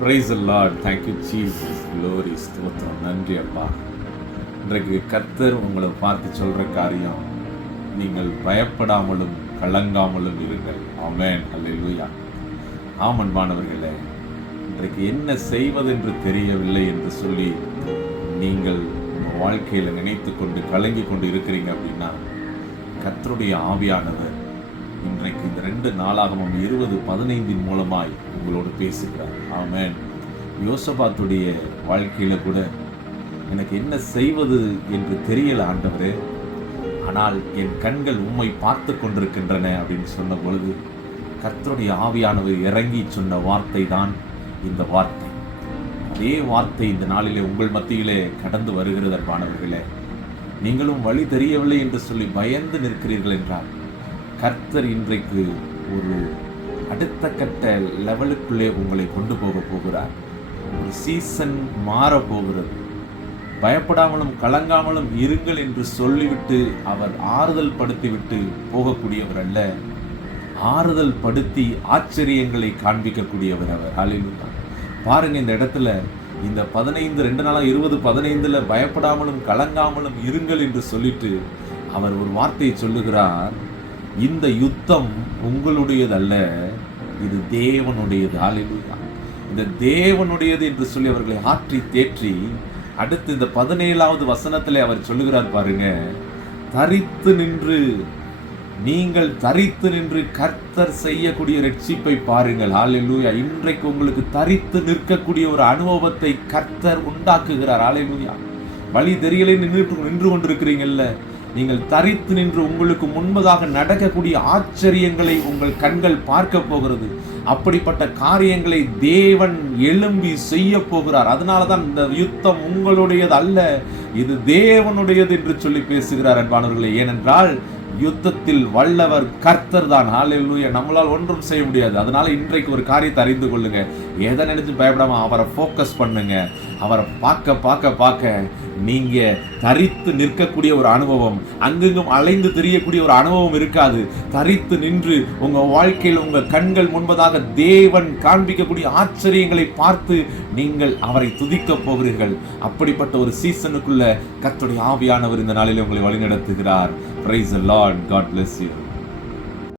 Praise the Lord. Thank you Jesus. Glory ஸ்தோத்திரம். நன்றி அப்பா. இன்றைக்கு கர்த்தர் உங்களை பார்த்து சொல்ற காரியம், நீங்கள் பயப்படாமலும் கலங்காமலும் இருங்கள். ஆமென். அல்லேலூயா. ஆமன்பானவர்களே, இன்றைக்கு என்ன செய்வதென்று தெரியவில்லை என்று சொல்லி நீங்கள் உங்கள் வாழ்க்கையில் நினைத்து கொண்டு கலங்கி கொண்டு இருக்கிறீங்க அப்படின்னா, கர்த்தருடைய ஆவியானவர் இன்றைக்கு இந்த 2 நாளாகமும் 20:15 மூலமாய் உங்களோடு பேசுகிறார். ஆமென். யோசபாத்துடைய வாழ்க்கையில கூட எனக்கு என்ன செய்வது என்று தெரியல ஆண்டவரே, ஆனால் என் கண்கள் உம்மை பார்த்து கொண்டிருக்கின்றன அப்படின்னு சொன்ன பொழுது கர்த்தருடைய ஆவியானவர் இறங்கி சொன்ன வார்த்தை தான் இந்த வார்த்தை. அதே வார்த்தை இந்த நாளிலே உங்கள் மத்தியிலே கடந்து வருகிறது அன்பானவர்களே. நீங்களும் வழி தெரியவில்லை என்று சொல்லி பயந்து நிற்கிறீர்கள் என்றால், கர்த்தர் இன்றைக்கு ஒரு அடுத்த கட்ட லெவலுக்குள்ளே உங்களை கொண்டு போகிறார். ஒரு சீசன் மாற போகிறது. பயப்படாமலும் கலங்காமலும் இருங்கள் என்று சொல்லிவிட்டு அவர் ஆறுதல் படுத்திவிட்டு போகக்கூடியவர் அல்ல, ஆறுதல் படுத்தி ஆச்சரியங்களை காண்பிக்கக்கூடியவர் அவர். ஹல்லேலூயா. பாருங்க, இந்த இடத்துல இந்த 2 நாளா 20:15 பயப்படாமலும் கலங்காமலும் இருங்கள் என்று சொல்லிட்டு அவர் ஒரு வார்த்தையை சொல்லுகிறார். இந்த யுத்தம் உங்களுடையதல்ல, இது தேவனுடையது. ஹல்லேலூயா. இந்த தேவனுடையது என்று சொல்லி அவர்களை ஆற்றி தேற்றி அடுத்து இந்த 17வது வசனத்திலே அவர் சொல்லுகிறார் பாருங்க, தரித்து நின்று, நீங்கள் தரித்து நின்று கர்த்தர் செய்யக்கூடிய ரட்சிப்பை பாருங்கள். ஹல்லேலூயா. இன்றைக்கு உங்களுக்கு தரித்து நிற்கக்கூடிய ஒரு அனுபவத்தை கர்த்தர் உண்டாக்குகிறார். ஹல்லேலூயா. வழி தெரியலை நின்று கொண்டிருக்கிறீங்கல்ல, நீங்கள் தரித்து நின்று உங்களுக்கு முன்பதாக நடக்கக்கூடிய ஆச்சரியங்களை உங்கள் கண்கள் பார்க்க போகிறது. அப்படிப்பட்ட காரியங்களை தேவன் எழும்பி செய்ய போகிறார். அதனால தான் இந்த யுத்தம் உங்களுடையது அல்ல, இது தேவனுடையது என்று சொல்லி பேசுகிறார் அன்பானவர்களே. ஏனென்றால் யுத்தத்தில் வல்லவர் கர்த்தர் தான். ஹல்லேலூயா. நம்மளால் ஒன்றும் செய்ய முடியாது. அதனால இன்றைக்கு ஒரு காரியத்தை அறிந்து கொள்ளுங்க. எதை நினைச்சு பயப்படாம அவரை ஃபோக்கஸ் பண்ணுங்க. அவரை பார்க்க நீங்க தரித்து நிற்கக்கூடிய ஒரு அனுபவம், அங்கெங்கும் அலைந்து திரியக்கூடிய ஒரு அனுபவம் இருக்காது. தரித்து நின்று உங்க வாழ்க்கையில் உங்க கண்கள் முன்பதாக தேவன் காண்பிக்கக்கூடிய ஆச்சரியங்களை பார்த்து நீங்கள் அவரை துதிக்க போகிறீர்கள். அப்படிப்பட்ட ஒரு சீசனுக்குள்ள கர்த்தருடைய ஆவியானவர் இந்த நாளிலே உங்களை வழிநடத்துகிறார். Praise the Lord. God bless you.